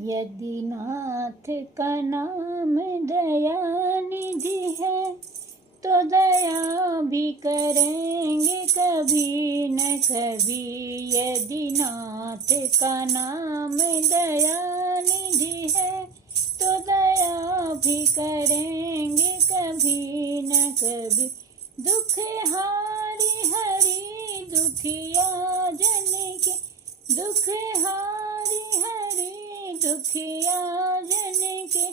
यदि नाथ का नाम दया निधि है तो दया भी करेंगे कभी न कभी। यदि नाथ का नाम दया निधि है तो दया भी करेंगे कभी न कभी। दुख हारी हरि दुखिया जन के, दुख हारी हरि दुखिया जन के,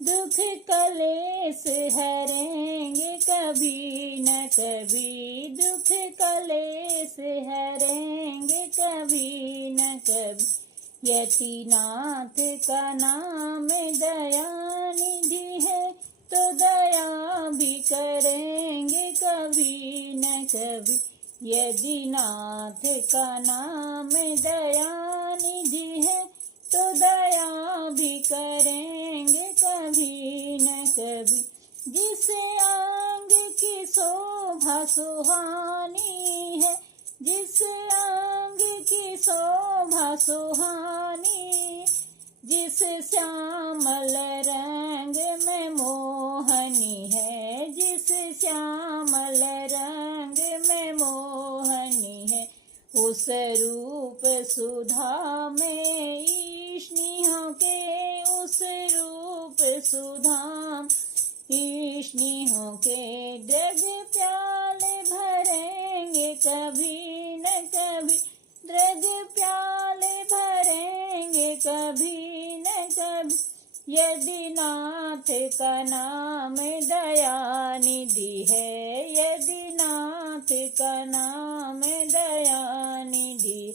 दुख कलेश हरेंगे कभी न कभी। दुख कलेश हरेंगे कभी न कभी। यदि नाथ का नाम दया निधि है तो दया भी करेंगे कभी न कभी। यदि नाथ का नाम दया निधि है तो दया भी करेंगे कभी न कभी। जिस अंग की शोभा सुहानी है, जिस अंग की शोभा सुहानी, जिस श्यामल रंग में मोहनी है, जिस श्यामल रंग में मोहनी है, उस रूप सुधा में ईशनियों के, उस रूप सुधा ईशनियों के जग प्याले भरेंगे कभी न कभी। जग प्याले भरेंगे कभी न कभी। यदि नाथ का नाम दया निधि है, यदि नाथ का नाम दया निधि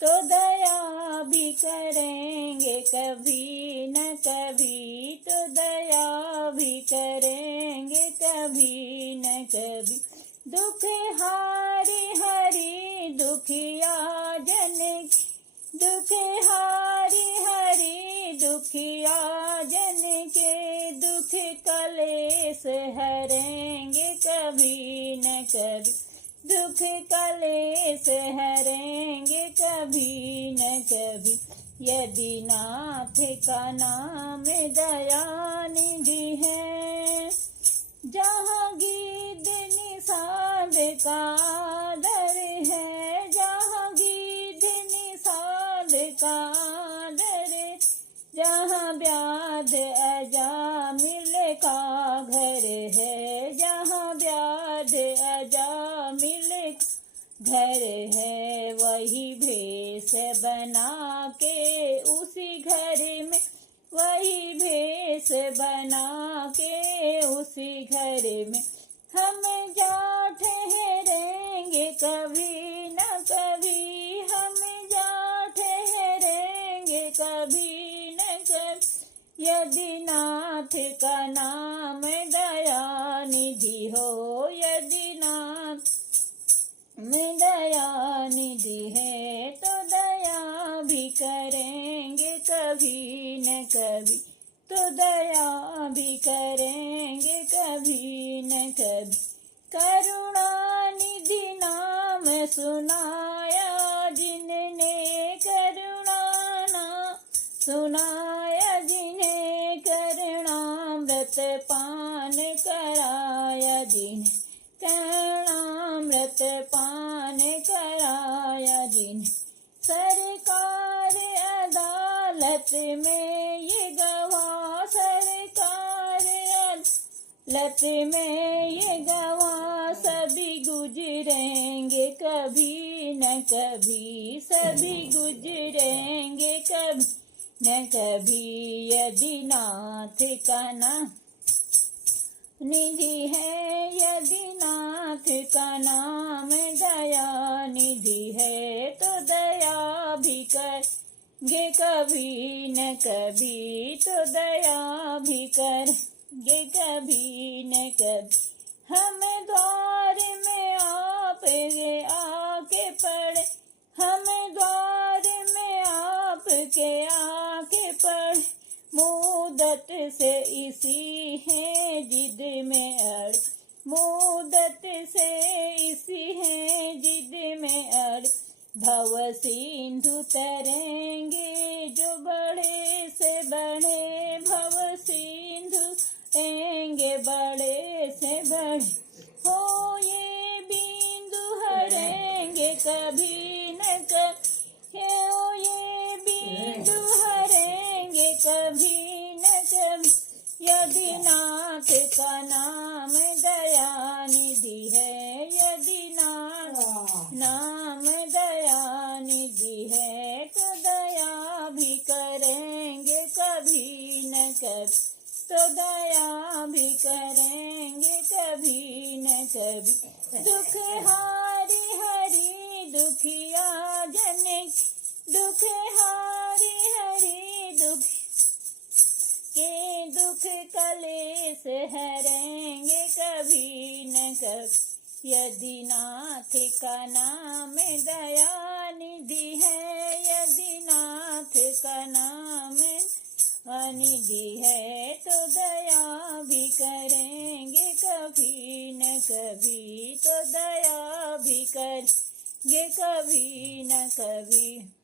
तो दया भी करेंगे कभी न कभी। तो दया भी करेंगे कभी न कभी। दुख हारी हरि दुखिया जन के, दुख हारी हरि दुखिया जन के, दुख कलेश हरेंगे कभी न कभी। दुख कलेश हरेंगे कभी न कभी। यदि नाथ का नाम दया निधि है, जहाँ गीत निषाद का आदर है, जहाँ गीत निषाद का आदर, जहाँ व्याध अजामिल का घर है, जहाँ व्याध अजामिल घर है, वही भेष बना के उसी घर में, वही भेष बना के उसी घर में हम जा ठहरेंगे कभी न कभी। हम जा ठहरेंगे कभी न कभी। यदि नाथ का नाम दया निधि हो, यदि नाथ में दया निधि है तो दया भी करेंगे कभी न कभी। तो दया भी करेंगे कभी न कभी। करुणा निधि नाम सुनाया जिनने, करुणा नाम सुनाया जिन्हें, करुणामृत पान कराया जिन्हें, करुणामृत पान कराया जिन्हें। सरकार अदालत में ये गवाह, सरकार अदालत में ये गवाह, सभी गुजरेंगे कभी न कभी, सभी गुजरेंगे कभी न कभी। यदि नाथ का नाम निधि है, यदि नाथ का नाम दया निधि है तो दया भी करेंगे कभी न कभी। तो दया भी करेंगे कभी न कभी। हम द्वार में आप आके पड़े, हम द्वार में आप के आके पड़े, मुद्दत से इसी है जिद में अड़, मुद्दत से इसी है जिद में अड़। भव सिंधु तरेंगे जो बड़े बढ़े भव सिंधु एंगे बड़े से बड़े हो ये बिंदु हरेंगे कभी न कभी हो ये बिंदु हरेंगे कभी न कभी यदि नाथ का नाम दया निधि है यदि नाथ नाम दया निधि है तो दया भी करेंगे कभी न कभी तो दया भी करेंगे कभी न कभी दुख हारी हरि दुखिया जन दुख हारी हरि दुख के दुख कलेश हरेंगे कभी न कभी यदि नाथ का नाम दया निधि है यदि नाथ का नाम निधि है तो दया भी करेंगे कभी न कभी तो दया भी करेंगे कभी न कभी।